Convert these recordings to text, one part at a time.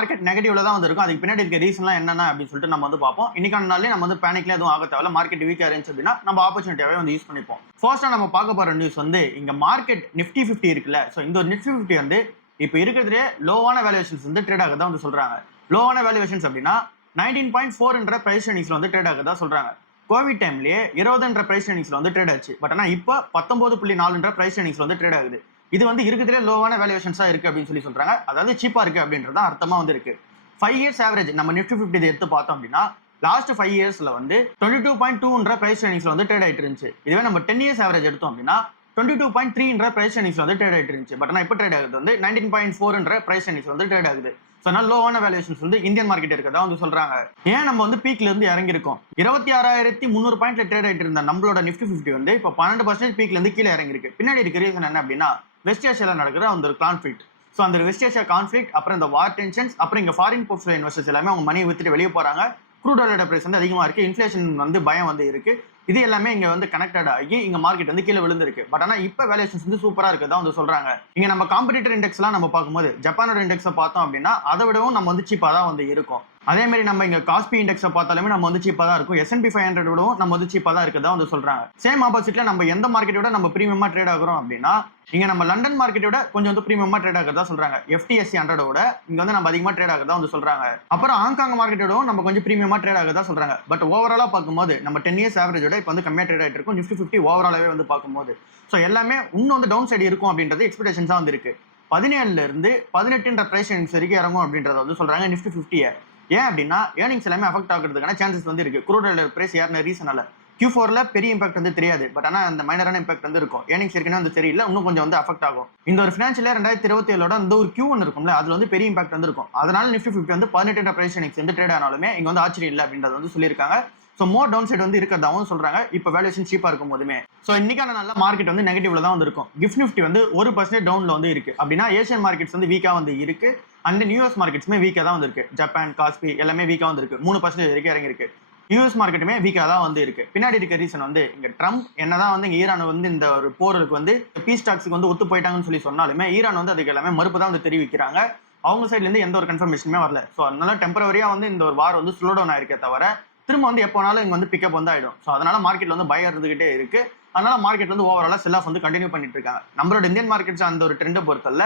Market நெகட்டிவ்ல தான் வந்து இருக்கும். அதுக்கு பின்னாடி இருக்க ரீசன்லாம் என்னென்ன அப்படின்னு சொல்லிட்டு நம்ம வந்து பார்ப்போம். இன்னைக்கான நாள்லயே நம்ம வந்து பேனிக்ல எதுவும் ஆக தேவையில்ல. மார்க்கெட் வீக்கா இருந்துச்சு அப்படின்னா நம்ம ஆப்பர்ச்சுனிட்டியாவே வந்து யூஸ் பண்ணிப்போம். ஃபர்ஸ்டா நம்ம பார்க்க போற நியூஸ் வந்து இங்க மார்க்கெட் நிஃப்டி 50 இருக்குல்ல. ஸோ இந்த ஒரு நிஃப்டி 50 வந்து இப்போ இருக்கிறதுலே லோவான வேல்யூவேஷன்ஸ் வந்து ட்ரேட் ஆகுதா வந்து சொல்றாங்க. லோவான வேல்யூவேஷன்ஸ் அப்படின்னா 19.4 பிரைஸ் ரேஞ்சிங்ஸ்ல வந்து ட்ரேட் ஆகுதா சொல்றாங்க. கோவிட் டைம்லயே 20 பிரைஸ் ரேஞ்சிங்ஸ்ல வந்து ட்ரேட் ஆச்சு. பட் ஆனா இப்போ 19.4 பிரைஸ் ரேஞ்சிங்ஸ்ல வந்து ட்ரேட் ஆகுது. இது வந்து இருக்கிறதுலே லோவான வேல்யூவேஷன்ஸா இருக்கு அப்படின்னு சொல்றாங்க. அதாவது சீப்பா இருக்கு அப்படின்றத அர்த்தமா வந்து இருக்கு. 5 இயர்ஸ் ஆவரேஜ் நம்ம நிஃப்டி 50 எடுத்து பார்த்தோம் அப்படின்னா லாஸ்ட் 5 இயர்ஸ்ல வந்து 22.2 பிரைஸ் ரேஞ்சிங்ஸ்ல வந்து ட்ரேட் ஆயிட்டு இருந்துச்சு. இதுவே நம்ம 10 இயர்ஸ் ஆவரேஜ் எடுத்தோம் அப்படின்னா 22.3 பிரைஸ் ரேஞ்சிங்ஸ்ல வந்து ட்ரேட் ஆயிட்டு இருந்துச்சு. பட் ஆனா இப்போ ட்ரேட் ஆகுது வந்து 19.4 பிரைஸ் ரேஞ்சிங்ஸ்ல வந்து ட்ரேட் ஆகுது. ஸோ அதனால லோவான வேல்யூஷன்ஸ் வந்து இந்தியன் மார்க்கெட் இருக்கிறதா வந்து சொல்றாங்க. ஏன் நம்ம வந்து பீக்ல இருந்து இறங்கி இருக்கோம். 26,300 பாயிண்ட்ல ட்ரேட் ஆயிட்டு இருந்த நம்மளோட நிஃப்டி 50 வந்து இப்போ 12% பீக்ல இருந்து கீழே இறங்கி இருக்கு. பின்னாடி இருக்க ரீசன் என்ன அப்படின்னா வெஸ்ட் ஏஷியால நடக்கிற அந்த ஒரு கான்ஃபிளிக்ட். ஸோ அந்த வெஸ்ட் ஏஷியா கான்ஃபிளிக்ட், அப்புறம் இந்த வார் டென்ஷன்ஸ், அப்புறம் இங்க ஃபாரின் போர்ட்ஃபோலியோ இன்வெஸ்டர்ஸ் எல்லாமே அவங்க மணியை வித்துட்டு வெளியே போறாங்க. க்ரூட் ஆயிலோட பிரைஸ் வந்து அதிகமா இருக்கு. இன்ஃபிளேஷன் வந்து பயம் வந்து இருக்கு. இது எல்லாமே இங்க வந்து கனெக்டட் ஆகி இங்க மார்க்கெட் வந்து கீழே விழுந்திருக்கு. பட் ஆனா இப்ப வேல்யூஷன்ஸ் வந்து சூப்பரா இருக்கதா வந்து சொல்றாங்க. இங்க நம்ம காம்படிட்டர் இண்டெக்ஸ் எல்லாம் நம்ம பார்க்கும்போது ஜப்பானோட இண்டெக்ஸை பார்த்தோம் அப்படின்னா அதை விடவும் நம்ம வந்து சீப்பா தான் வந்து இருக்கும். அதே மாதிரி நம்ம இங்க காஸ்பி இண்டெக்ஸை பார்த்தாலுமே நம்ம வந்து சீப்பா தான் இருக்கும். S&P 500 விடவும் நம்ம வந்து சீப்பா தான் இருக்கதா வந்து சொல்றாங்க. சேம் ஆப்போசிட்ல நம்ம எந்த மார்க்கெட்டை விட நம்ம பிரீமியமா ட்ரேட் ஆகுறோம் அப்படின்னா இங்க நம்ம லண்டன் மார்க்கெட்டை விட கொஞ்சம் வந்து பிரீமியமா ட்ரேட் ஆகிறதா சொல்றாங்க. FTSE 100 விட இங்க வந்து நம்ம அதிகமா ட்ரேட் ஆகிறதா வந்து சொல்றாங்க. அப்புறம் ஹாங்காங் மார்க்கெட்டோட நம்ம கொஞ்சம் பிரீமியமா ட்ரேட் ஆகிறதா சொல்றாங்க. பட் ஓவராலா பார்க்கும்போது நம்ம 10 இயர்ஸ் ஆவரேஜோட இப்போ வந்து கம்மியா ட்ரேட் ஆயிட்டு இருக்கும் நிஃப்டி 50 ஓவராலாவே வந்து பார்க்கும்போது. ஸோ எல்லாமே இன்னும் வந்து டவுன் சைடு இருக்கும் அப்படின்றது எக்ஸ்பெக்டேஷன்ஸா வந்து இருக்கு. 17ல இருந்து 18 பிரைஸ் ரேஞ்ச் வரைக்கும் இறங்கும் அப்படின்றத வந்து சொல்றாங்க நிஃப்டி 50. ஏன் அப்படின்னா ஏர்னிங்ஸ் எல்லாமே அஃபெக்ட் ஆகிறதுக்கான சான்சஸ் வந்து இருக்கு. க்ரூட் ஆயில் பிரைஸ் ஏறின ரீசனால Q4ல பெரிய இம்பாக்ட் வந்து தெரியாது. பட் ஆனா அந்த மைனரான இம்பாக்ட் வந்து இருக்கும். ஏர்னிங்ஸ் ஏற்கனவே வந்து தெரியல, இன்னும் கொஞ்சம் வந்து அஃபெக்ட் ஆகும். இந்த ஒரு ஃபினான்ஷியல் இயர் 2027 அந்த ஒரு Q1 இருக்கும்ல, அதுல வந்து பெரிய இம்பாக்ட் வந்து இருக்கும். அதனால நிஃப்டி 50 வந்து 18 பிரைஸ் ரேஞ்ச் வந்து ட்ரேட் ஆனாலுமே இங்க வந்து ஆச்சரியம் இல்லை அப்படின்றது வந்து சொல்லியிருக்காங்க. ஸோ மோர் டவுன் சைடு வந்து இருக்கிறதாவும் சொல்றாங்க. இப்போ வேல்யூஷன் சீப்பா இருக்கும் போதுமே. ஸோ இன்னைக்கான நல்ல மார்க்கெட் வந்து நெகட்டிவ்ல தான் வந்து இருக்கும். கிஃப்ட் நிஃப்டி வந்து 1% டவுன்ல வந்து இருக்கு. அப்படின்னா ஏசியன் மார்க்கெட்ஸ் வந்து வீக்கா வந்து இருக்கு. அண்ட் யூஎஸ் மார்க்கெட்ஸுமே வீக்கா தான் வந்து இருக்கு. ஜப்பான், காஸ்பி எல்லாமே வீக்கா வந்து இருக்கு. 3% வரைக்கும் இறங்கி இருக்கு. யூஎஸ் மார்க்கெட்டுமே வீக்கா தான் வந்து இருக்கு. பின்னாடி இருக்க ரீசன் வந்து இங்க ட்ரம்ப் என்னதான் வந்து ஈரான் வந்து இந்த ஒரு போருக்கு வந்து பீஸ் டாக்ஸுக்கு வந்து ஒத்து போயிட்டாங்கன்னு சொல்லி சொன்னாலுமே ஈரான் வந்து அதுக்கு எல்லாமே மறுப்பு தான் வந்து தெரிவிக்கிறாங்க. அவங்க சைட்ல இருந்து எந்த ஒரு கன்ஃபர்மேஷனுமே வரல. ஸோ அதனால டெம்பரவரியா வந்து இந்த ஒரு வார் வந்து ஸ்லோ டவுன் ஆயிருக்கே தவிர திரும்ப வந்து எப்போனாலும் இங்க வந்து பிக்கப் வந்து ஆயிடும். ஸோ அதனால மார்க்கெட்ல வந்து பயம் இருந்துகிட்டே இருக்கு. அதனால மார்க்கெட் வந்து ஓவராலா செல் ஆஃப் வந்து கண்டினியூ பண்ணிட்டு இருக்காங்க. நம்மளோட இந்தியன் மார்க்கெட்ஸ் அந்த ஒரு ட்ரெண்டை பொறுத்தல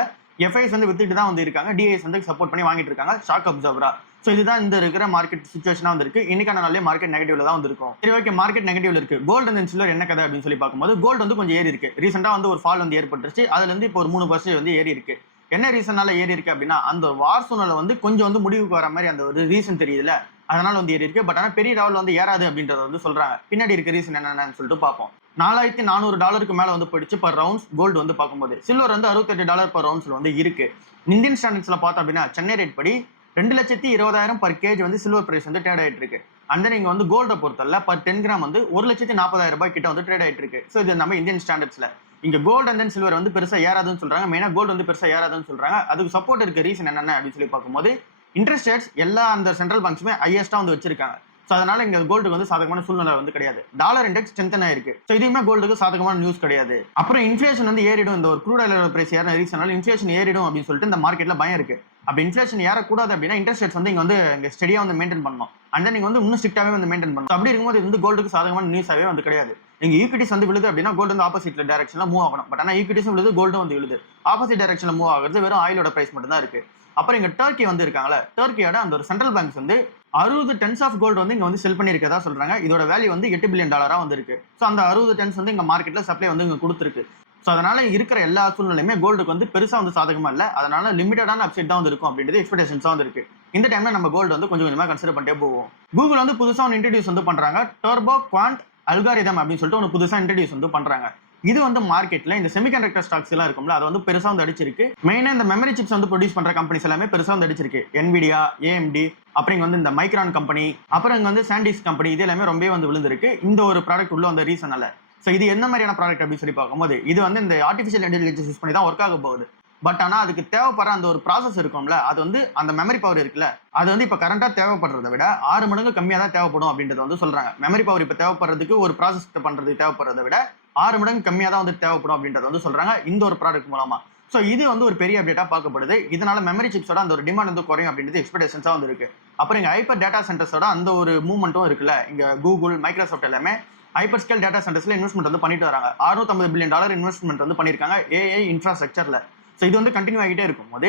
FIs வந்து வித்துட்டு தான் வந்து இருக்காங்க. DIs வந்து சப்போர்ட் பண்ணி வாங்கிட்டு இருக்காங்க ஷாக் அப்சர்வரா. ஸோ இதுதான் இந்த இருக்கிற மார்க்கெட் சிச்சுவேஷனா வந்து இருக்கு. இன்னைக்கான நாளே மார்க்கெட் நெகட்டிவ்ல தான் வந்து இருக்கும். சரி, ஓகே, மார்க்கெட் நெகட்டிவ்ல இருக்கு. கோல்டு அண்ட் சில்வர் என்ன கதை அப்படின்னு சொல்லி பார்க்கும்போது கோல்டு வந்து கொஞ்சம் ஏறி இருக்கு. ரீசெண்டா வந்து ஒரு ஃபால் வந்து ஏற்பட்டுருச்சு. அதுல இருந்து இப்போ ஒரு 3% வந்து ஏறி இருக்கு. என்ன ரீசனால ஏறி இருக்கு அப்படின்னா அந்த ஒரு வார் சூழ்நிலை வந்து கொஞ்சம் வந்து முடிவுக்கு வர மாதிரி அந்த ஒரு ரீசன் தெரியுதுல, அதனால வந்து ஏறி இருக்கு. பட் ஆனா பெரிய லெவல் வந்து ஏறாது அப்படின்றத வந்து சொல்றாங்க. பின்னாடி இருக்க ரீசன் என்னன்னு சொல்லிட்டு பார்ப்போம். $4,400 மேல வந்து போயிடுச்சு பர் ரவுண்ட்ஸ் கோல்டு வந்து பார்க்கும்போது. சில்வர் வந்து $68 பர் ரவுண்ட்ஸ்ல வந்து இருக்கு. இந்தியன் ஸ்டாண்டர்ட்ஸ்ல பார்த்தோம் அப்படின்னா சென்னை ரேட் படி 2,20,000 பர் கேஜ் வந்து சில்வர் பிரைஸ் வந்து ட்ரேட் ஆயிட்டு இருக்கு. அந்த நீங்க வந்து கோல்டை பொறுத்தல பர் 10 கிராம் வந்து 1,40,000 கிட்ட வந்து ட்ரேட் ஆயிட்டு இருக்கு. ஸோ இது நம்ம இந்தியன் ஸ்டாண்டர்ட்ஸ்ல. இங்க கோல்டு அண்ட் தென் சில்வர் வந்து பெருசா ஏறாதுன்னு சொல்றாங்க. மெயினா கோல்டு வந்து பெருசா ஏறாதுன்னு சொல்றாங்க. அதுக்கு சப்போர்ட் இருக்க ரீசன் என்னென்ன அப்படின்னு சொல்லி பார்க்கும்போது இன்ட்ரெஸ்ட் ரேட்ஸ் எல்லா அந்த சென்ட்ரல் பேங்க்ஸுமே ஹையஸ்டா வந்து வச்சிருக்காங்க. ஸோ அதனால இங்க கோல்டுக்கு வந்து சாதகமான சூழ்நிலை வந்து கிடையாது. டாலர் இண்டெக்ஸ் ஸ்ட்ரென்தன் ஆயிருக்கு. ஸோ இதுவுமே கோல்டுக்கு சாதகமான நியூஸ் கிடையாது. அப்புறம் இன்ஃபிளேஷன் வந்து ஏறிடும். இந்த ஒரு க்ரூட் ஆயில் பிரைஸ் ஏறின ரீசனால இன்ஃபிளேஷன் ஏறிடும் அப்படின்னு சொல்லிட்டு இந்த மார்க்கெட்ல பயம் இருக்கு. அப்படி இன்ஃபிளேஷன் ஏறக்கூடாது அப்படின்னா இன்ட்ரெஸ்ட் ரேட்ஸ் வந்து இங்க வந்து ஸ்டெடியா வந்து மெயின்டைன் பண்ணணும். அண்ட் நீங்க வந்து இன்னும் ஸ்ட்ரிக்டாவே வந்து மெயின்டைன் பண்ணணும். அப்படி இருக்கும்போது இது வந்து கோல்டுக்கு சாதகமான நியூஸாவே வந்து கிடையாது. நீங்க ஈக்விட்டிஸ் வந்து விழுது அப்படின்னா கோல்டு வந்து ஆப்போசிட்ல டைரக்ஷன்ல மூவ் ஆகணும். பட் ஆனா ஈக்விட்டிஸும் விழுது, கோல்டும் வந்து விழுது. ஆப்போசிட் டைரக்ஷன்ல மூவ் ஆகுறது வெறும் ஆயிலோட பிரைஸ் மட்டும் தான் இருக்கு. அப்புறம் இங்க டர்க்கி வந்து இருக்காங்களா, டர்க்கியோட அந்த ஒரு சென்ட்ரல் பேங்க்ஸ் வந்து 60 டன்ஸ் ஆஃப் கோல்டு வந்து இங்க வந்து செல் பண்ணிருக்கதா சொல்றாங்க. இதோட வேல்யூ வந்து $8 பில்லியன் வந்து இருக்கு. ஸோ அந்த 60 டன்ஸ் வந்து இங்க மார்க்கெட்ல சப்ளை வந்து இங்க கொடுத்துருக்கு. ஸோ அதனால இருக்கிற எல்லா சூழ்நிலையுமே கோல்டுக்கு வந்து பெருசா வந்து சாதகமா இல்லை. அதனால லிமிட்டடான அப்சைட் தான் வந்து இருக்கும் அப்படின்றது எக்ஸ்பெக்டேஷன்ஸா வந்து இருக்கு. இந்த டைம்ல நம்ம கோல்டு வந்து கொஞ்சம் கொஞ்சமா கன்சிடர் பண்ணிட்டே போவோம். கூகுள் வந்து புதுசா ஒன்று இன்ட்ரடியூஸ் வந்து பண்றாங்க. டர்போ குவாண்ட் அல்காரிதம் அப்படின்னு சொல்லிட்டு ஒன்று புதுசா இன்ட்ரடியூஸ் வந்து பண்றாங்க. இது வந்து மார்க்கெட்ல இந்த செமிகண்டக்டர் ஸ்டாக்ஸ் எல்லாம் இருக்கும்ல, அதை வந்து பெருசா வந்து அடிச்சிருக்கு. மெயினா இந்த மெமரி சிப்ஸ் வந்து ப்ரொடியூஸ் பண்ற கம்பெனிஸ் எல்லாமே பெருசா வந்து அடிச்சிருக்கு. NVIDIA, AMD, அப்புறம் இங்க வந்து இந்த மைக்ரான் கம்பெனி, அப்புறம் இங்க வந்து சாண்டிஸ் கம்பெனி, இது எல்லாமே ரொம்பவே வந்து விழுந்திருக்கு இந்த ஒரு ப்ராடக்ட் உள்ள வந்த ரீசனால. ஸோ இது என்ன மாதிரியான ப்ராடக்ட் அப்படின்னு சொல்லி பார்க்கும்போது இது வந்து இந்த ஆர்டிஃபிஷியல் இன்டெலிஜென்ஸ் யூஸ் பண்ணி தான் ஒர்க் ஆக போகுது. பட் ஆனா அதுக்கு தேவைப்படுற அந்த ஒரு ப்ராசஸ் இருக்கும்ல, அது வந்து அந்த மெமரி பவர் இருக்குல்ல, அது வந்து இப்ப கரண்டா தேவைப்படுறதை விட 6 மடங்கு கம்மியா தான் தேவைப்படும் அப்படின்றத வந்து சொல்றாங்க. மெமரி பவர் இப்ப தேவைப்படுறதுக்கு ஒரு ப்ராசஸ் பண்றதுக்கு தேவைப்படுறதை விட 6 மடங்கு கம்மியா தான் வந்து தேவைப்படும் அப்படின்றத வந்து சொல்றாங்க இந்த ஒரு ப்ராடக்ட் மூலமா. ஸோ இது வந்து ஒரு பெரிய அப்டேட்டா பார்க்கப்படுது. இதனால மெமரி சிப்ஸோட அந்த ஒரு டிமாண்ட் வந்து குறையும் அப்படின்றது எக்ஸ்பெக்டேஷன்ஸா வந்து இருக்கு. அப்புறம் இங்க ஹைப்பர் டேட்டா சென்டர்ஸோட அந்த ஒரு மூவ்மெண்ட்டும் இருக்குல்ல, இங்க கூகுள், மைக்ரோசாஃப்ட் எல்லாமே ஹைப்பர் ஸ்கேல் டேட்டா சென்டர்ஸ்ல இன்வெஸ்ட்மெண்ட் வந்து பண்ணிட்டு வராங்க. $650 பில்லியன் இன்வெஸ்ட்மெண்ட் வந்து பண்ணிருக்காங்க ஏஐ இன்ஃப்ராஸ்ட்ரக்சர்ல. ஸோ இது வந்து கண்டினியூ ஆகிட்டே இருக்கும் போது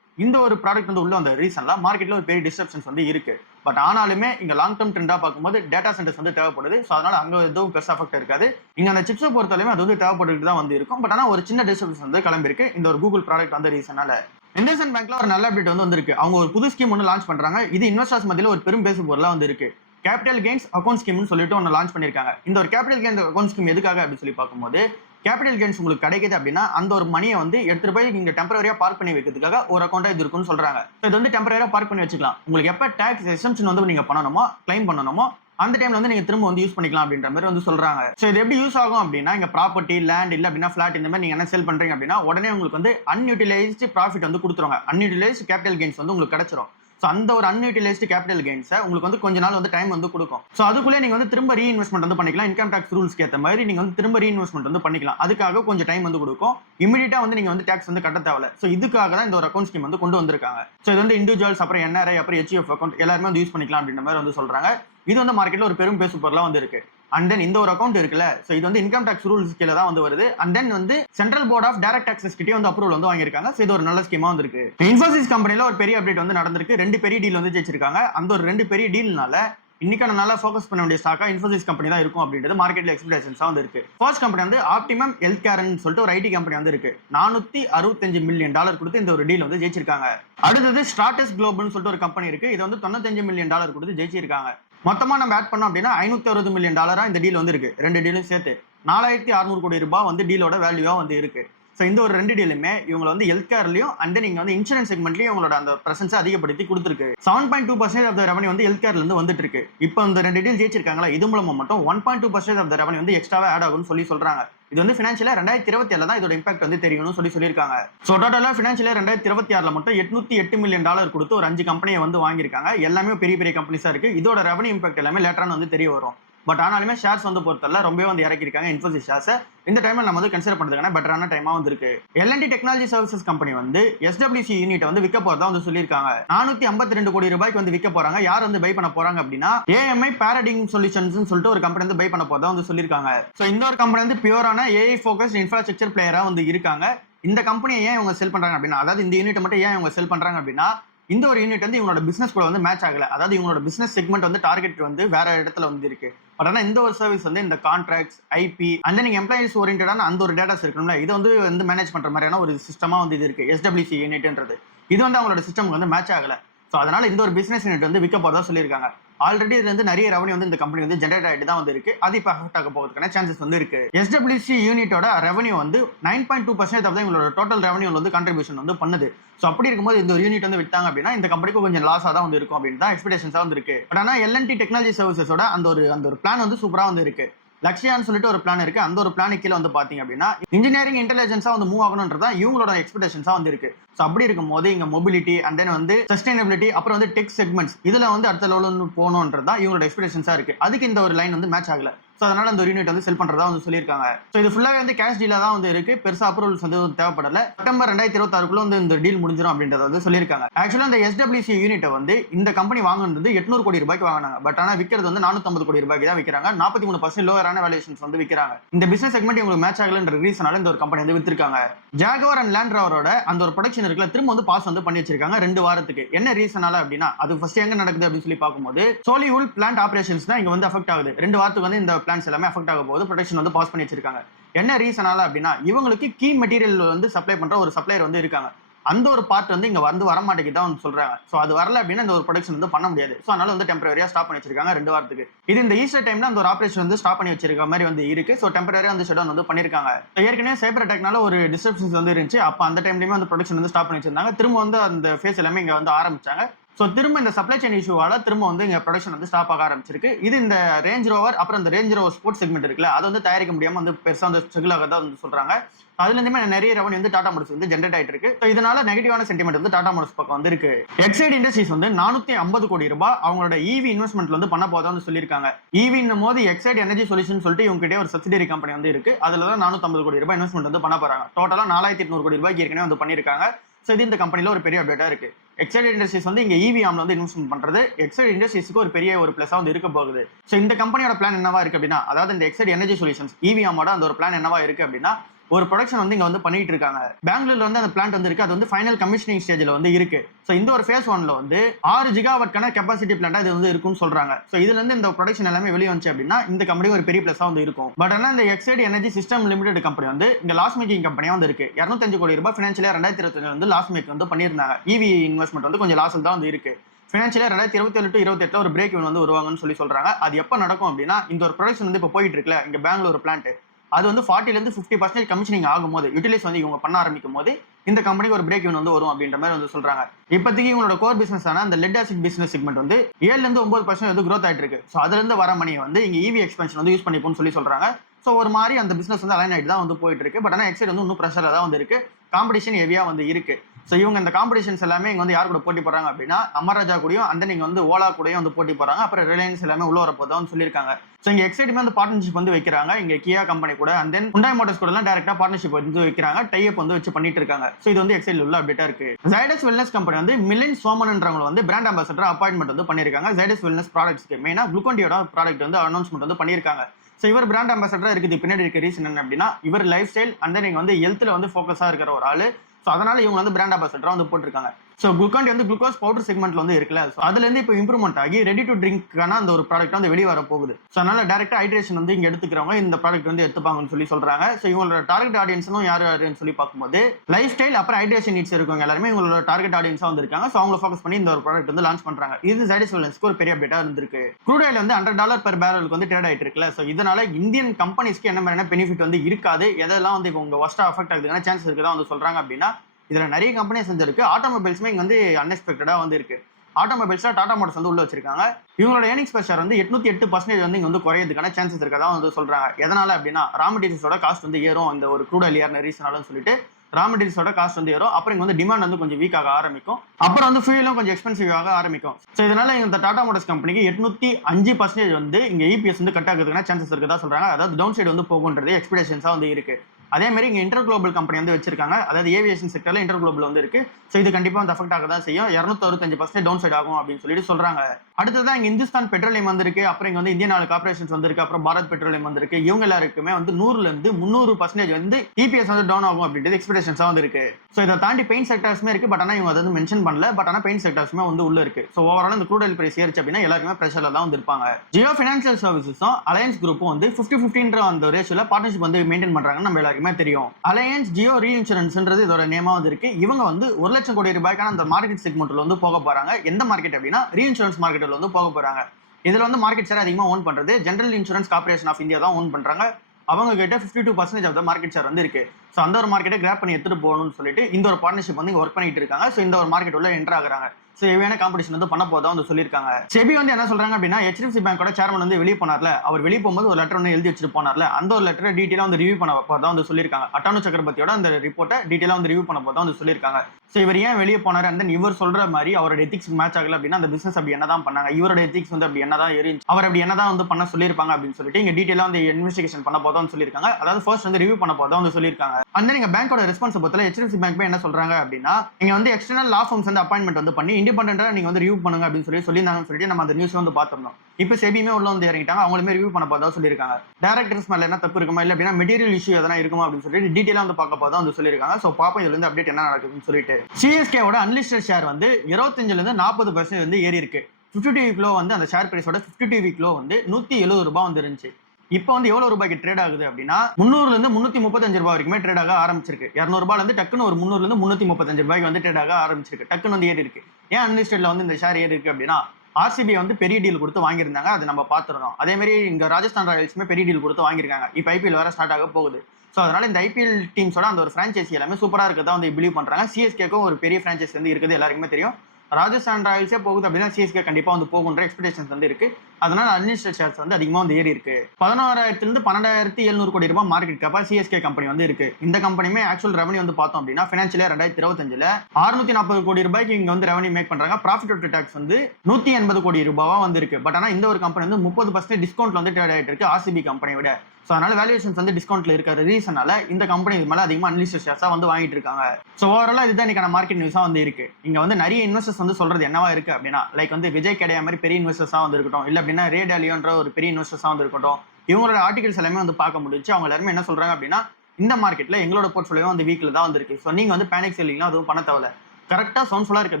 இந்த ஒரு ப்ராடக்ட் வந்து உள்ள அந்த ரீசன்ல மார்க்கெட்ல ஒரு பெரிய டிஸ்ட்ரப்ஷன்ஸ் வந்து இருக்கு. பட் ஆனாலுமே இங்க லாங் டர்ம் ட்ரெண்டா பார்க்கும்போது டேட்டா சென்டர்ஸ் வந்து தேவைப்படுது. ஸோ அதனால அங்க எதுவும் பெருசா எஃபெக்ட் இருக்காது. இங்க அந்த சிப்ஸை பொறுத்தவரையும் அது வந்து தேவைப்பட்டு தான் வந்து இருக்கும். பட் ஆனா ஒரு சின்ன டிஸ்ட்ரப்ஷன் வந்து கிளம்பிருக்கு இந்த ஒரு கூகுள் ப்ராடக்ட் வந்து ரீசனால. இண்டஸ்இண்ட் பேங்க்ல ஒரு நல்ல அப்டேட் வந்து வந்திருக்கு. அவங்க ஒரு புது ஸ்கீம் ஒன்று லான்ச் பண்றாங்க. இது இன்வெஸ்டர்ஸ் மத்தியில ஒரு பெரும் பேசு பொருளா வந்து இருக்கு. கேபிட்டல் கெயின்ஸ் அக்கௌண்ட் ஸ்கீம்னு சொல்லிட்டு ஒன்று லான்ச் பண்ணிருக்காங்க. இந்த ஒரு கேபிட்டல் கெயின்ஸ் அக்கௌண்ட் ஸ்கீம் எதுக்காக அப்படின்னு சொல்லி பார்க்கும்போது கேபிட்டல் கெயின்ஸ் உங்களுக்கு கிடைக்குது அப்படின்னா அந்த ஒரு மணியை வந்து எடுத்துட்டு போய் நீங்க டெம்பரரியா பார்க் பண்ணி வைக்கிறதுக்காக ஒரு அக்கௌண்டா இது இருக்குன்னு சொல்றாங்க. இது வந்து டெம்பரரியா பார்க் பண்ணி வச்சுக்கலாம். உங்களுக்கு எப்ப டாக்ஸ் எக்ஸம்ஷன் வந்து நீங்க பண்ணணுமோ கிளைம் பண்ணணுமோ அந்த டைம்ல வந்து நீங்க திரும்ப வந்து யூஸ் பண்ணிக்கலாம் அப்படின்ற மாதிரி வந்து சொல்றாங்க. சோ இது எப்படி யூஸ் ஆகும் அப்படின்னா இங்க ப்ராப்பர்ட்டி, லேண்ட் இல்ல அப்படின்னா ஃபிளாட் இந்த மாதிரி நீங்க என்ன சேல் பண்றீங்க அப்படின்னா உடனே உங்களுக்கு வந்து அன்யூட்டிலைஸ்டு ப்ராஃபிட் வந்து கொடுத்துருவாங்க. அன்யூட்டிலைஸ்டு கேபிட்டல் கெயின்ஸ் வந்து உங்களுக்கு கிடைச்சிரும். ஸோ அந்த ஒரு அன்யூட்டிலைஸ்டு கேபிட்டல் கெயின்ஸை உங்களுக்கு வந்து கொஞ்ச நாள் வந்து டைம் வந்து கொடுக்கும். ஸோ அதுக்குள்ளே நீங்கள் வந்து திரும்ப ரீஇன்வெஸ்ட்மெண்ட் வந்து பண்ணிக்கலாம். இன்கம் டாக்ஸ் ரூல்ஸ்க்கு ஏற்ற மாதிரி நீங்கள் வந்து திரும்ப ரீஇன்வெஸ்ட்மெண்ட் வந்து பண்ணிக்கலாம். அதுக்காக கொஞ்சம் டைம் வந்து கொடுக்கும். இமீடியட்டா வந்து நீங்கள் வந்து டேக்ஸ் வந்து கட்ட தேவையில்ல. ஸோ இதுக்காக தான் இந்த ஒரு அக்கௌண்ட் ஸ்கீம் வந்து கொண்டு வந்திருக்காங்க. ஸோ இது வந்து இண்டிவிஜுவல்ஸ் அப்புறம் என்ஆர்ஐ அப்புறம் ஹெச்எஃப் அக்கௌண்ட் எல்லாருமே வந்து யூஸ் பண்ணிக்கலாம் அப்படின்ற மாதிரி வந்து சொல்றாங்க. இது வந்து மார்க்கெட்ல ஒரு பெரும் பேசு பொருளா வந்து இருக்கு. அண்ட் தென் இந்த ஒரு அக்கௌண்ட் இருக்குல்ல, ஸோ இது வந்து இன்கம் டாக்ஸ் ரூல்ஸ் கீழே தான் வந்து வருது. அண்ட் தென் வந்து central board of direct taxes கிட்டே வந்து அப்ரூவல் வந்து வாங்கியிருக்காங்க. ஸோ இது ஒரு நல்ல ஸ்கீமா வந்து இருக்கு. இன்ஃபோசிஸ் கம்பெனில ஒரு பெரிய அப்டேட் வந்து நடந்திருக்கு. 2 பெரிய டீல் வந்து ஜெயிச்சிருக்காங்க. அந்த ஒரு 2 பெரிய டீல்னால இன்னைக்கான நல்லா ஃபோக்கஸ் பண்ண வேண்டிய ஸ்டாக்கா இன்ஃபோசிஸ் கம்பெனி தான் இருக்கும் அப்படின்றது மார்க்கெட்ல எக்ஸ்பெக்டேஷன்ஸா வந்து இருக்கு. ஃபர்ஸ்ட் கம்பெனி வந்து ஆப்டிமம் ஹெல்த் கேர்னு சொல்லிட்டு ஒரு ஐடி கம்பெனி வந்து இருக்கு. $465 மில்லியன் கொடுத்து இந்த ஒரு டீல் வந்து ஜெயிச்சிருக்காங்க. அடுத்தது ஸ்டார்டஸ் குளோபல்னு சொல்லிட்டு ஒரு கம்பெனி இருக்கு. இது வந்து $95 மில்லியன் கொடுத்து ஜெயிச்சிருக்காங்க. மொத்தமா நம்ம ஆட் பண்ணோம் அப்படின்னா $560 மில்லியன் இந்த டீல் வந்து இருக்கு. 2 டீலும் சேர்த்து 4600 கோடி ரூபாய் வந்து டீலோட வேல்யூவா வந்து இருக்கு. ஸோ இந்த ஒரு 2 டீலுமே இவங்க வந்து ஹெல்த் கேர்லயும் அண்ட் தென் இங்க வந்து இன்சூரன்ஸ் செக்மெண்ட்லயும் உங்களோட அந்த பிரசன்ஸை அதிகப்படுத்தி கொடுத்துருக்கு. 7.2% ஆஃப் த ரெவன்யூ வந்து ஹெல்த் கேர்ல இருந்து வந்துட்டு இருக்கு. இப்போ இந்த 2 டீல் ஜெயிச்சிருக்காங்களா, இது மூலமா மட்டும் 1.2% ஆஃப் த ரெவன்யூ வந்து எக்ஸ்ட்ராவா ஆட் ஆகும்னு சொல்றாங்க. இது வந்து ஃபினான்ஷியலா 2027 தான் இதோட இம்பாக்ட் வந்து தெரியும்னு சொல்லியிருக்காங்க. ஸோ டோட்டலா ஃபினான்ஷியலா 2026 மட்டும் $808 மில்லியன் கொடுத்து ஒரு 5 கம்பெனியை வந்து வாங்கியிருக்காங்க. எல்லாமே பெரிய பெரிய கம்பெனிஸா இருக்கு. இதோட ரெவன்யூ இம்பாக்ட் எல்லாமே லேட்டரான வந்து தெரிய வரும். பட் ஆனாலுமே ஷேர்ஸ் வந்து பொறுத்தல ரொம்பவே வந்து இறக்கிருக்காங்க இன்ஃபோசிஸ் ஷேர்ஸ். இந்த டைம்ல நம்ம வந்து கன்சிடர் பண்றதுக்கான பெட்டரான டைமா வந்து இருக்கு. எல்என்டி டெக்னாலஜி சர்வீசஸ் கம்பெனி வந்து எஸ்டபிள்யூசி யூனிட் வந்து விற்க போறதா வந்து சொல்லியிருக்காங்க. 452 கோடி ரூபாய்க்கு வந்து விற்க போறாங்க. யார் வந்து பை பண்ண போறாங்க அப்படின்னா ஏஎம்ஐ பாரடிங் சொல்யூஷன்ஸ் சொல்லிட்டு ஒரு கம்பெனி வந்து பை பண்ண போறதா வந்து சொல்லியிருக்காங்க. ஸோ இந்த ஒரு கம்பெனி வந்து பியூரான ஏஐ ஃபோக்கஸ்ட் இன்ஃப்ராஸ்ட்ரக்சர் பிளேயரா வந்து இருக்காங்க. இந்த கம்பெனியை ஏன் இவங்க செல் பண்றாங்க அப்படின்னா, அதாவது இந்த யூனிட் மட்டும் ஏன் இவங்க செல் பண்றாங்க அப்படின்னா, இந்த ஒரு யூனிட் வந்து இவங்களோட பிசினஸ் கூட வந்து மேட்ச் ஆகல. அதாவது இவங்களோட பிசினஸ் செக்மெண்ட் வந்து டார்கெட் வந்து வேற இடத்துல வந்து இருக்கு. பட் ஆனா இந்த ஒரு சர்வீஸ் வந்து இந்த கான்ட்ராக்ட்ஸ், ஐபி அண்ட் நீங்க எம்ப்ளாயிஸ் ஓரியன்டான அந்த ஒரு டேட்டாஸ் இருக்கணும்ல, இதை வந்து மேனேஜ் பண்ற மாதிரியான ஒரு சிஸ்டமா வந்து இது இருக்கு. எஸ்டபிள்யூசி யூனிட்ன்றது இது வந்து அவங்களோட சிஸ்டமுக்கு வந்து மேட்ச் ஆகல. ஸோ அதனால இந்த ஒரு பிசினஸ் யூனிட் வந்து விற்க போறதா சொல்லியிருக்காங்க. ஆல்ரெடி இதுல இருந்து நிறைய ரெவன்யூ வந்து இந்த கம்பெனி வந்து ஜெனரேட் ஆகிட்டு தான் வந்து இருக்கு. அது இப்போ அஃபெக்ட் ஆக போகிறதுக்கான சான்சஸ் வந்து இருக்கு. எஸ்டபிள்யூசி யூனிட்டோட ரெவன்யூ வந்து 9.2% ஆஃப் இவங்களோட டோட்டல் ரெவன்யூ வந்து கான்ட்ரிபியூஷன் வந்து பண்ணுது. ஸோ அப்படி இருக்கும்போது இந்த ஒரு யூனிட் வந்து விட்டாங்க அப்படின்னா இந்த கம்பெனிக்கு கொஞ்சம் லாஸாக தான் வந்து இருக்கும் அப்படின்னு தான் எக்ஸ்பெக்டேஷன்ஸாக வந்து இருக்கு. பட் ஆனால் எல்என்டி டெக்னாலஜி சர்வீசஸோட அந்த ஒரு பிளான் வந்து சூப்பராக வந்து இருக்கு. லக்ஷயான்னு சொல்லிட்டு ஒரு பிளான் இருக்கு. அந்த ஒரு பிளான் கீழே வந்து பாத்தீங்க அப்படின்னா இன்ஜினியரிங் இன்டெலிஜென்ஸா வந்து மூவ் ஆகணும்ன்றதா இவங்களோட எக்ஸ்பெக்டேஷன்ஸா வந்து இருக்கு. ஸோ அப்படி இருக்கும் போது இங்க மொபிலிட்டி அண்ட் தென் வந்து சஸ்டைனபிலிட்டி அப்புறம் வந்து டெக் செக்மெண்ட்ஸ் இதுல வந்து அடுத்த லெவலில் போகணுன்றதா இவங்களோட எக்ஸ்பெக்டேஷன்ஸா இருக்கு. அதுக்கு இந்த ஒரு லைன் வந்து மேட்ச் ஆகல. ஸோ அதனால அந்த யூனிட் வந்து செல் பண்றதா வந்து சொல்லியிருக்காங்க. ஸோ இது ஃபுல்லாவே வந்து கேஷ் டீலா தான் வந்து இருக்கு. பெருசா அப்ரூவல்ஸ் வந்து தேவைப்படல. செப்டம்பர் 2026 வந்து இந்த டீல் முடிஞ்சிடும் அப்படின்றத வந்து சொல்லியிருக்காங்க. ஆக்சுவலா இந்த எஸ்டபிள்யூசி யூனிட்டை வந்து இந்த கம்பெனி வாங்குறது 800 கோடி ரூபாய்க்கு வாங்கினாங்க. பட் ஆனா விற்கிறது வந்து 450 கோடி ரூபாய்க்கு தான் விற்கிறாங்க. 43% லோவரான வேல்யூஷன்ஸ் வந்து விற்கிறாங்க. இந்த பிசினஸ் செக்மெண்ட் உங்களுக்கு மேட்ச் ஆகலன்ற ரீசனால இந்த ஒரு கம்பெனி வந்து வித்திருக்காங்க. ஜாகுவார் அண்ட் லேண்ட் ரோவரோட அந்த ஒரு ப்ரொடக்ஷன் இருக்குல்ல, திரும்ப வந்து பாஸ் வந்து பண்ணி வச்சிருக்காங்க 2 வாரத்துக்கு. என்ன ரீசனால அப்படின்னா அது ஃபர்ஸ்ட் எங்க நடக்குது அப்படின்னு சொல்லி பார்க்கும்போது சோலிஹுல் பிளான்ட் ஆபரேஷன்ஸ் தான் இங்க வந்து அஃபெக்ட் ஆகுது. 2 வாரத்துக்கு வந்து இந்த பிளான்ஸ் எல்லாமே அஃபெக்ட் ஆகும் போது ப்ரொடக்ஷன் வந்து பாஸ் பண்ணி வச்சிருக்காங்க. என்ன ரீசனால அப்படின்னா இவங்களுக்கு கீ மெட்டீரியல் வந்து சப்ளை பண்ற ஒரு சப்ளையர் வந்து இருக்காங்க. அந்த ஒரு பார்ட் வந்து இங்க வந்து வர மாட்டேங்குது தான் சொல்றாங்க. சோ அது வரல அப்படின்னா இந்த ஒரு ப்ரொடக்ஷன் வந்து பண்ண முடியாது. சோ அதனால வந்து டெம்பரரியா ஸ்டாப் பண்ணி வச்சிருக்காங்க 2 வாரத்துக்கு. இது இந்த ஈஸ்டர் டைம்ல அந்த ஒரு ஆபரேஷன் வந்து ஸ்டாப் பண்ணி வச்சிருக்க மாதிரி வந்து இருக்கு. சோ டெம்பரரியா வந்து ஷட் டவுன் வந்து பண்ணிருக்காங்க. ஏற்கனவே சைபர் அட்டாக்னால ஒரு டிஸ்ட்ரப்ஷன்ஸ் வந்து இருந்துச்சு. அப்ப அந்த டைம்லயுமே அந்த ப்ரொடக்ஷன் வந்து ஸ்டாப் பண்ணி வச்சிருந்தாங்க. திரும்ப வந்து அந்த ஃபேஸ் எல்லாமே இங்க வந்து ஆரம்பிச்சாங்க. ஸோ திரும்ப இந்த சப்ளை செயின் இஷ்யூவால திரும்ப வந்து இங்க ப்ரொடக்ஷன் வந்து ஸ்டாப் ஆக ஆரம்பிச்சிருக்கு. இது இந்த ரேஞ்ச் ரோவர் அப்புறம் இந்த ரேஞ்ச் ரோவர் ஸ்போர்ட்ஸ் செக்மெண்ட் இருக்குல்ல, அதை வந்து தயாரிக்க முடியாம வந்து பெருசா வந்து ஸ்ட்ரகிள் ஆகதா வந்து சொல்றாங்க. அதுல இருந்துமே நிறைய ரெவன்யூ வந்து டாடா மோட்டார்ஸ் வந்து ஜென்ரேட் ஆயிட்டு இருக்கு. ஸோ இதனால நெகட்டிவான சென்டிமெண்ட் வந்து டாடா மோட்டார்ஸ் பக்கம் வந்து இருக்கு. எக்ஸைட் இண்டஸ்ட்ரீஸ் வந்து 450 கோடி ரூபாய் அவங்களோட ஈவி இன்வெஸ்ட்மெண்ட்ல வந்து பண்ண போதா வந்து சொல்லியிருக்காங்க. ஈவின்னும் போது எக்ஸைட் எனர்ஜி சொல்யூஷன் சொல்லிட்டு இவங்க கிட்டே ஒரு சப்சிடரி கம்பெனி வந்து இருக்கு. அதுல தான் 450 கோடி ரூபாய் இன்வெஸ்ட்மெண்ட் வந்து பண்ண போறாங்க. டோட்டலா 4800 கோடி ரூபாய்க்கு ஏற்கனவே வந்து பண்ணிருக்காங்க. ஸோ இது இந்த கம்பெனில ஒரு பெரிய அப்டேட்டா இருக்கு. எக்ஸைட் இண்டஸ்ட்ரீஸ் வந்து இங்க ஈவி ஆம்ல வந்து இன்வெஸ்ட்மெண்ட் பண்றது எக்ஸைட் இண்டஸ்ட்ரீஸ்க்கு ஒரு பெரிய ஒரு பிளஸா வந்து இருக்க போகுது. ஸோ இந்த கம்பெனியோட பிளான் என்னவா இருக்கு அப்படின்னா, அதாவது இந்த எக்ஸைட் எனர்ஜி சொல்யூஷன்ஸ் ஈவி ஆமோட அந்த ஒரு பிளான் என்னவா இருக்கு அப்படின்னா, ஒரு ப்ரொடக்ஷன் வந்து இங்க வந்து பண்ணிட்டு இருக்காங்க. பெங்களூர்ல வந்து அந்த பிளான்ட் வந்து இருக்கு. அது வந்து ஃபைனல் கமிஷனிங் ஸ்டேஜ்ல வந்து இருக்கு. சோ இந்த ஒரு ஃபேஸ் 1ல வந்து 6 ஜிகாவாட்கான கெபாசிட்டி பிளான்ட் இது வந்து இருக்குன்னு சொல்றாங்க. சோ இதுல இருந்து இந்த ப்ரொடக்ஷன் எல்லாமே வெளிய வந்துச்சு அப்படின்னா இந்த கம்பெனி ஒரு பெரிய பிளஸா வந்து இருக்கும். பட் ஆனா இந்த excite energy system limited company வந்து இங்க லாஸ் மேக்கிங் கம்பெனியா வந்து இருக்கு. 205 கோடி ரூபாய் ஃபினான்ஷியலா 2025 வந்து லாஸ் மேக் வந்து பண்ணிருந்தாங்க. ஈவி இன்வெஸ்ட்மெண்ட் வந்து கொஞ்சம் லாஸ்ல தான் வந்து இருக்கு. ஃபினான்ஷியலா 2027 to 28 ஒரு பிரேக் வந்து வருவாங்கன்னு சொல்றாங்க. அது எப்ப நடக்கும் அப்படின்னா, இந்த ஒரு ப்ரொடக்ஷன் வந்து இப்ப போயிட்டு இருக்குல்ல இங்க பெங்களூர் பிளான்ட், அது வந்து 40 ல இருந்து 50% கமிஷனிங் ஆகும்போது யூட்டிலைஸ் வந்து இவங்க பண்ண ஆரம்பிக்கும் போது இந்த கம்பெனிக்கு ஒரு பிரேக் வந்து வரும் அப்படின்ற மாதிரி வந்து சொல்றாங்க. இப்போதைக்கு இவங்களோட கோர் பிசினஸ் ஆன அந்த லெட் ஆசிட் பிசினஸ் செக்மெண்ட் வந்து 7 ல இருந்து 9% வந்து growth ஆயிட்டு இருக்கு. ஸோ அதுல இருந்து வர மணியை வந்து இங்க ஈவி எக்ஸ்பென்ஷன் வந்து யூஸ் பண்ணிப்போம்னு சொல்றாங்க. ஸோ ஒரு மாதிரி அந்த பிசினஸ் வந்து அலைன் ஆயிட்டு தான் வந்து போயிட்டு இருக்கு. பட் ஆனால் எக்ஸைட் வந்து இன்னும் ப்ரெஷர்ல தான் வந்து இருக்கு. காம்படிஷன் ஹெவியா வந்து இருக்கு. ஸோ இவங்க இந்த காம்படிஷன்ஸ் எல்லாமே இங்க வந்து யார் கூட போட்டி போடுறாங்க அப்படின்னா, அமராஜா கூடயும் அந்த நீங்க வந்து ஓலா கூடயும் வந்து போட்டி போடுறாங்க. அப்புறம் ரிலையன்ஸ் எல்லாமே உள்ள வரப்போதான் சொல்லியிருக்காங்க. ஸோ இங்க எக்ஸைட்மே வந்து பார்ட்னர்ஷிப் வந்து வைக்கிறாங்க. இங்க கியா கம்பெனி கூட அண்ட் தென் ஹுண்டாய் மோட்டார்ஸ் கூட எல்லாம் டைரக்டா பார்ட்னர்ஷிப் வந்து வைக்கிறாங்க. டைப் வந்து வச்சு பண்ணிட்டு இருக்காங்க. ஸோ இது வந்து எக்ஸைட்ல உள்ள அப்டேட்டா இருக்கு. ஜைடஸ் வெல்னஸ் கம்பெனி வந்து மிலின் சோமன்ன்றவங்க வந்து பிராண்ட் அம்பாசடர் அப்பாயின்மெண்ட் வந்து பண்ணிருக்காங்க. ஜைடஸ் வெல்னஸ் ப்ராடக்ட்ஸ்க்கு மெயினா குளுக்கோண்டியோட ப்ராடக்ட் வந்து அனௌன்ஸ்மெண்ட் வந்து பண்ணிருக்காங்க. ஸோ இவர் பிராண்ட் அம்பாசடரா இருக்குது. பின்னாடி இருக்க ரீசன் என்ன அப்படின்னா, இவர் லைஃப் ஸ்டைல் அண்ட் தென் நீங்க வந்து ஹெல்த்ல வந்து ஃபோக்கஸா இருக்கிற ஒரு ஆளு. ஸோ அதனால இவங்க வந்து பிராண்ட் அம்பாசடரா வந்து போட்டிருக்காங்க. ஸோ குளுக்காண்டி வந்து குளுக்கோஸ் பவுடர் செக்மெண்ட்ல வந்து இருக்குல்ல, ஸோ அதுல இருந்து இப்போ இம்ப்ரூவ்மெண்ட் ஆகி ரெடி டு ட்ரிங்க்கான அந்த ஒரு ப்ராடக்ட் வந்து வெளியே வர போகுது. ஸோ அதனால டேரக்டா ஹைட்ரேஷன் வந்து இங்க எடுத்துக்கிறவங்க இந்த ப்ராடக்ட் வந்து எடுத்துப்பாங்கன்னு சொல்றாங்க. ஸோ இவங்களோட டார்கெட் ஆடியன்ஸும் யாருன்னு சொல்லி பார்க்கும்போது லைஃப் ஸ்டைல் அப்புறம் ஹைட்ரேஷன் நீட்ஸ் இருக்கவங்க எல்லாருமே இவங்களோட டார்கெட் ஆடியன்ஸா வந்து இருக்காங்க. ஸோ அவங்க ஃபோக்கஸ் பண்ணி இந்த ஒரு ப்ராடக்ட் வந்து லான்ச் பண்றாங்க. இது ஜைடஸ் வெல்னஸ்க்கு ஒரு பெரிய அப்டேட்டா இருந்திருக்கு. க்ரூட் ஆயில் வந்து $100 per barrel வந்து ட்ரேட் ஆயிட்டு இருக்குல்ல, ஸோ இதனால இந்தியன் கம்பெனிஸ்க்கு என்ன மாதிரியான பெனிஃபிட் வந்து இருக்காது, எதெல்லாம் வந்து இப்போ உங்க வஸ்டா அஃபெக்ட் ஆகுதுன்னா சான்ஸ் இருக்குதான் வந்து சொல்றாங்க அப்படின்னா, இதுல நிறைய கம்பெனி செஞ்சிருக்கு. ஆட்டோமொபைல்ஸ்மே இங்க வந்து அன்எக்ஸ்பெக்டடா வந்து இருக்கு. ஆட்டோமொபைல்ஸ்ல டாடா மோட்டார்ஸ் வந்து உள்ள வச்சிருக்காங்க. இவங்களோட ஏர்னிங்ஸ் பெர் ஷேர் வந்து 808% வந்து இங்க வந்து குறையதுக்கான சான்சஸ் இருக்கதா வந்து சொல்றாங்க. எதனால அப்படின்னா, ரா மெட்டீரியல்ஸோட காஸ்ட் வந்து ஏறும். இந்த ஒரு க்ரூட் ஆயில் ஏறின ரீசனாலும் சொல்லிட்டு ரா மெட்டீரியல்ஸோட காஸ்ட் வந்து ஏறும். அப்புறம் இங்க வந்து டிமாண்ட் வந்து கொஞ்சம் வீக் ஆக ஆரம்பிக்கும். அப்புறம் வந்து ஃபியூலும் கொஞ்சம் எக்ஸ்பென்சிவ் ஆக ஆரம்பிக்கும். ஸோ இதனால இந்த டாடா மோட்டார்ஸ் கம்பெனிக்கு 805% வந்து இங்க இபிஎஸ் வந்து கட் ஆகிறதுக்கான சான்சஸ் இருக்கதா சொல்றாங்க. அதாவது டவுன் சைடு வந்து போகுன்றது எக்ஸ்பெக்டேஷன்ஸா வந்து இருக்கு. அதே மாதிரி இங்க இன்டர் குளோபல் கம்பெனி வந்து வச்சிருக்காங்க. அதாவது ஏவியேஷன் செக்டர்ல இன்டர் குளோபல் வந்து இருக்கு. ஸோ இது கண்டிப்பா வந்து அஃபெக்ட் ஆக தான் செய்யும். 265% டவுன் சைட் ஆகும் அப்படின்னு சொல்லிட்டு சொல்றாங்க. அடுத்ததான் இங்க இந்துஸ்தான் பெட்ரோலியம் வந்திருக்கு. அப்புறம் இங்க வந்து இந்தியன் ஆயில் கார்பரேஷன்ஸ் வந்திருக்கு. அப்புறம் பாரத் பெட்ரோலியம் வந்திருக்கு. இவங்க எல்லாருக்குமே வந்து 100ல இருந்து 300% வந்து இபிஎஸ் வந்து டவுன் ஆகும் அப்படின்றது எக்ஸ்பெக்டேஷன்ஸா வந்து இருக்கு. ஸோ இதை தாண்டி பெயிண்ட் செக்டர்ஸ்மே இருக்கு. பட் ஆனா இவங்க அதை வந்து மென்ஷன் பண்ணல. பட் ஆனா பெயிண்ட் செக்டர்ஸ்மே வந்து உள்ள இருக்கு. ஸோ ஓவரால் இந்த க்ரூட் ஆயில் பிரைஸ் ஏறிச்சு அப்படின்னா எல்லாருமே பிரஷர்ல தான் வந்து இருப்பாங்க. ஜியோ ஃபினான்ஷியல் சர்வீசஸும் அலையன்ஸ் குரூப்பும் வந்து 50-50 அந்த ரேஷியோல பார்ட்னர்ஷிப் வந்து மெயின்டைன் பண்றாங்கன்னு நம்ம எல்லாருக்குமே தெரியும். அலையன்ஸ் ஜியோ ரீ இன்சூரன்ஸ்ன்றது இதோட நேமா வந்து இருக்கு. இவங்க வந்து 1 லட்சம் கோடி ரூபாய்க்கான அந்த மார்க்கெட் செக்மெண்ட்ல வந்து போக போறாங்க. எந்த மார்க்கெட் அப்படின்னா ரீ இன்சூரன்ஸ் மார்க்கெட்ல வந்து போக போறாங்க. இதுல வந்து மார்க்கெட் ஷேர் அதிகமா ஓன் பண்றது general insurance corporation of India தான் ஓன் பண்றாங்க. அவங்க கிட்ட 52% ஆஃப் த மார்க்கெட் ஷேர் வந்து இருக்கு. ஸோ அந்த ஒரு மார்க்கெட்டை கிராப் பண்ணி எடுத்துட்டு போகணும்னு சொல்லிட்டு இந்த ஒரு பார்ட்னர்ஷிப் வந்து ஒர்க் பண்ணிட்டு இருக்காங்க. ஸோ இந்த ஒரு மார்க்கெட் உள்ள என்டர் ஆகுறாங்க. ஸோ ஹெவியான காம்படிஷன் வந்து பண்ண போதா வந்து சொல்லியிருக்காங்க. செபி வந்து என்ன சொல்றாங்க அப்படின்னா, HDFC பேங்கோட சேர்மன் வந்து வெளியே போனார்ல, அவர் வெளியே போகும்போது ஒரு லெட்டர் வந்து எழுதி வச்சுட்டு போனார்ல, அந்த ஒரு லெட்டரை டீட்டெயிலாக வந்து ரிவ்யூ பண்ண போதான் வந்து சொல்லியிருக்காங்க. அட்டானு சக்கரவர்த்தியோட அந்த ரிப்போர்ட்டை டீட்டெயிலாக வந்து ரிவ்யூ பண்ண போதான் வந்து சொல்லியிருக்காங்க. ஸோ இவர் ஏன் வெளியே போனார் அண்ட் தென் இவர் சொல்ற மாதிரி அவரோட எத்திக்ஸ் மேட்ச் ஆகல அப்படின்னா அந்த பிசினஸ் அப்படி என்னதான் பண்ணாங்க, இவரோட எத்திக்ஸ் வந்து அப்படி என்னதான் இருந்துச்சு, அவர் அப்படி என்னதான் வந்து பண்ண சொல்லியிருப்பாங்க அப்படின்னு சொல்லிட்டு இங்க டீட்டெயிலாக வந்து இன்வெஸ்டிகேஷன் பண்ண போதான் சொல்லியிருக்காங்க. அதாவது ஃபர்ஸ்ட் வந்து ரிவ்யூ பண்ண போதான் வந்து சொல்லியிருக்காங்க. அண்ட் நீங்க பேங்கோட ரெஸ்பான்ஸ் பத்தில HDFC பேங்க் என்ன சொல்றாங்க அப்படின்னா, நீங்க வந்து எக்ஸ்டர்னல் லா ஃபார்ம்ஸ் வந்து அப்பாயின்மெண்ட் வந்து பண்ணி இண்டிபெண்டன்டா நீங்க வந்து ரிவ்யூ பண்ணுங்க அப்படின்னு சொல்லியிருந்தாங்கன்னு சொல்லிட்டு நம்ம அந்த நியூஸ் வந்து பார்த்திருந்தோம். இப்போ செபியுமே உள்ள வந்து இறங்கிட்டாங்க. அவங்களுமே ரிவ்யூ பண்ண போதா சொல்லியிருக்காங்க. டைரக்டர்ஸ் மேல என்ன தப்பு இருக்குமா இல்லை அப்படின்னா மெட்டீரியல் இஷ்யூ எதனா இருக்குமா அப்படின்னு சொல்லிட்டு டீட்டெயிலாக வந்து பார்க்க போதா வந்து சொல்லியிருக்காங்க. ஸோ பாப்பா இதுல இருந்து அப்டேட் என்ன நடக்குதுன்னு சொல்லிட்டு சிஎஸ்கேவோட அன்லிஸ்டட் ஷேர் வந்து 25ல இருந்து 40% வந்து ஏறி இருக்கு. 52 வீக் லோ வந்து அந்த ஷேர் பிரைஸோட 52 வீக் லோ வந்து 170 ரூபாய் வந்து இருந்துச்சு. இப்போ வந்து எவ்வளவு ரூபாய்க்கு ட்ரேட் ஆகுது அப்படின்னா 300ல இருந்து 335 ரூபாய் வரைக்குமே ட்ரேட் ஆக ஆரம்பிச்சிருக்கு. 200 ரூபாயில இருந்து டக்குன்னு ஒரு 300ல இருந்து 335 ரூபாய்க்கு வந்து ட்ரேட் ஆக ஆரம்பிச்சிருக்கு. டக்குன்னு வந்து ஏறி இருக்கு. ஏன் அன்லிஸ்டட்ல வந்து இந்த ஷேர் ஏறி இருக்கு அப்படின்னா, ஆர்சிபி வந்து பெரிய டீல் கொடுத்து வாங்கியிருந்தாங்க. அது நம்ம பார்த்துருந்தோம். அதே மாதிரி இங்க ராஜஸ்தான் ராயல்ஸுமே பெரிய டீல் கொடுத்து வாங்கியிருக்காங்க. இப்போ ஐபிஎல் வேற ஸ்டார்ட் ஆக போகுது. ஸோ அதனால இந்த ஐபிஎல் டீம்ஸோட அந்த ஒரு ஃப்ரான்ச்சைசி எல்லாமே சூப்பரா இருக்கதா வந்து பிலீவ் பண்றாங்க. சிஎஸ்கேக்கும் ஒரு பெரிய ஃப்ரான்ச்சைசி வந்து இருக்குது எல்லாருக்குமே தெரியும். ராஜஸ்தான் ராயல்ஸே போகுது அப்படின்னா சிஎஸ்கே கண்டிப்பா வந்து போகுன்ற எக்ஸ்பெக்டேஷன்ஸ் வந்து இருக்கு. அதனால அன்லிஸ்டட் ஷேர்ஸ் வந்து அதிகமா வந்து ஏறி இருக்கு. 16,000 12,700 கோடி ரூபாய் மார்க்கெட் கேப்பா சிஎஸ்கே கம்பெனி வந்து இருக்கு. இந்த கம்பெனியுமே ஆக்சுவல் ரெவன்யூ வந்து பார்த்தோம் அப்படின்னா ஃபினான்ஷியல் இயர் 2025ல 640 கோடி ரூபாய்க்கு இங்க வந்து ரெவன்யூ மேக் பண்றாங்க. ப்ராஃபிட் ஆஃப்டர் டாக்ஸ் வந்து 180 கோடி ரூபாவா வந்து இருக்கு. பட் ஆனா இந்த ஒரு கம்பெனி வந்து 30% டிஸ்கவுண்ட்ல வந்து ட்ரேட் ஆயிட்டு இருக்கு ஆர்சிபி கம்பெனியை விட. ஸோ அதனால வேல்யூஷன்ஸ் வந்து டிஸ்கவுண்ட்ல இருக்கிற ரீசனால இந்த கம்பெனி இது மேல அதிகமாக அன்லிஸ்டட் ஷேர்ஸா வந்து வாங்கிட்டு இருக்காங்க. ஸோ ஓவராலா இதுதான் இன்னைக்கான மார்க்கெட் நியூஸா வந்து இருக்கு. இங்க வந்து நிறைய இன்வெஸ்டர்ஸ் வந்து சொல்றது என்னவா இருக்கு அப்படின்னா, லைக் வந்து விஜய் கடையா மாதிரி பெரிய இன்வெஸ்டர்ஸா வந்து இருக்கட்டும், இல்ல அப்படின்னா ரே டாலியோன்ற ஒரு பெரிய இன்வெஸ்டர்ஸா வந்து இருக்கட்டும், இவங்களோட ஆர்டிகல்ஸ் எல்லாமே வந்து பார்க்க முடிஞ்சு. அவங்க எல்லாருமே என்ன சொல்றாங்க அப்படின்னா, இந்த மார்க்கெட்ல எங்களோட போர்ட்ஃபோலியோ வந்து வீக்ல தான் வந்து இருக்கு. ஸோ நீங்க வந்து பேனிக் செல்லிங்லாம் அதுவும் பண்ண தேவையில்ல. கரெக்டா சவுண்ட்ஃபுல்லா இருக்க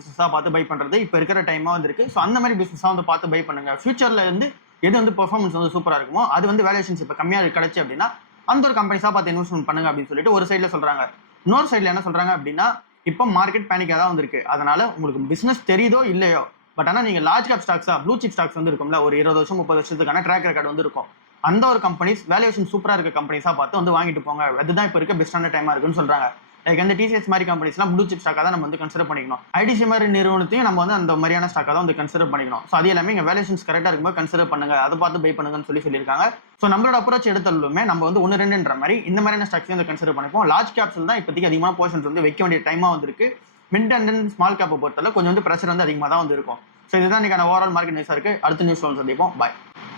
பிசினஸா பார்த்து பை பண்றது இப்ப இருக்கிற டைமா வந்து இருக்கு. ஸோ அந்த மாதிரி பிசினஸா வந்து பார்த்து பை பண்ணுங்க. ஃபியூச்சர்ல இருந்து எது வந்து பெர்ஃபார்மன்ஸ் வந்து சூப்பரா இருக்குமோ அது வந்து வேல்யூஷன்ஸ் இப்ப கம்மியா கிடைச்சு அப்படின்னா அந்த ஒரு கம்பெனிஸா பார்த்து இன்வெஸ்ட்மெண்ட் பண்ணுங்க அப்படின்னு சொல்லிட்டு ஒரு சைட்ல சொல்றாங்க. இன்னொரு சைட்ல என்ன சொல்றாங்க அப்படின்னா, இப்போ மார்க்கெட் பேனிக்கா தான் வந்திருக்கு. அதனால உங்களுக்கு பிசினஸ் தெரியுதோ இல்லையோ, பட் ஆனா நீங்க லார்ஜ் கேப் ஸ்டாக்ஸா ப்ளூ சிப் ஸ்டாக்ஸ் வந்து இருக்கும்ல, ஒரு 20 வருஷம் 30 வருஷத்துக்கான ட்ராக் ரெக்கார்டு வந்து இருக்கும். அந்த ஒரு கம்பெனிஸ் வேல்யூஷன் சூப்பரா இருக்க கம்பெனிஸா பார்த்து வந்து வாங்கிட்டு போங்க. அதுதான் இப்போ இருக்க பெஸ்டான டைமா இருக்குன்னு சொல்றாங்க. லைக் அந்த டிசிஎஸ் மாதிரி கம்பெனிஸ்லாம் ப்ளூ சிப் ஸ்டாக்காக தான் நம்ம வந்து கன்சிடர் பண்ணிக்கணும். ஐடிசி மாதிரி நிறுவனத்தையும் நம்ம வந்து அந்த மாதிரியான ஸ்டாக்காக தான் வந்து கன்சிடர் பண்ணிக்கணும். ஸோ அது எல்லாமே இங்கே வேல்யூஷன்ஸ் கரெக்டாக இருக்கும்போது கன்சிடர் பண்ணுங்க, அதை பார்த்து பை பண்ணுங்கன்னு சொல்லியிருக்காங்க. ஸோ நம்மளோட அப்ரோச் எடுத்தாலுமே நம்ம வந்து 1-2ன்ற மாதிரி இந்த மாதிரியான ஸ்டாக்ஸ் வந்து கன்சிடர் பண்ணிப்போம். லார்ஜ் கேப்ஸில் தான் இப்போதைக்கு அதிகமான போர்ஷன்ஸ் வந்து வைக்க வேண்டிய டைமாக வந்துருக்கு. மிட் அண்ட் ஸ்மால் கேப்பை பொறுத்தவரை கொஞ்சம் வந்து ப்ரெஷர் வந்து அதிகமாக தான் வந்து இருக்கும். ஸோ இதுதான் இன்னைக்கான ஓவரால் மார்க்கெட் நியூஸாக இருக்கு. அடுத்த நியூஸ் சந்திப்போம். பாய்.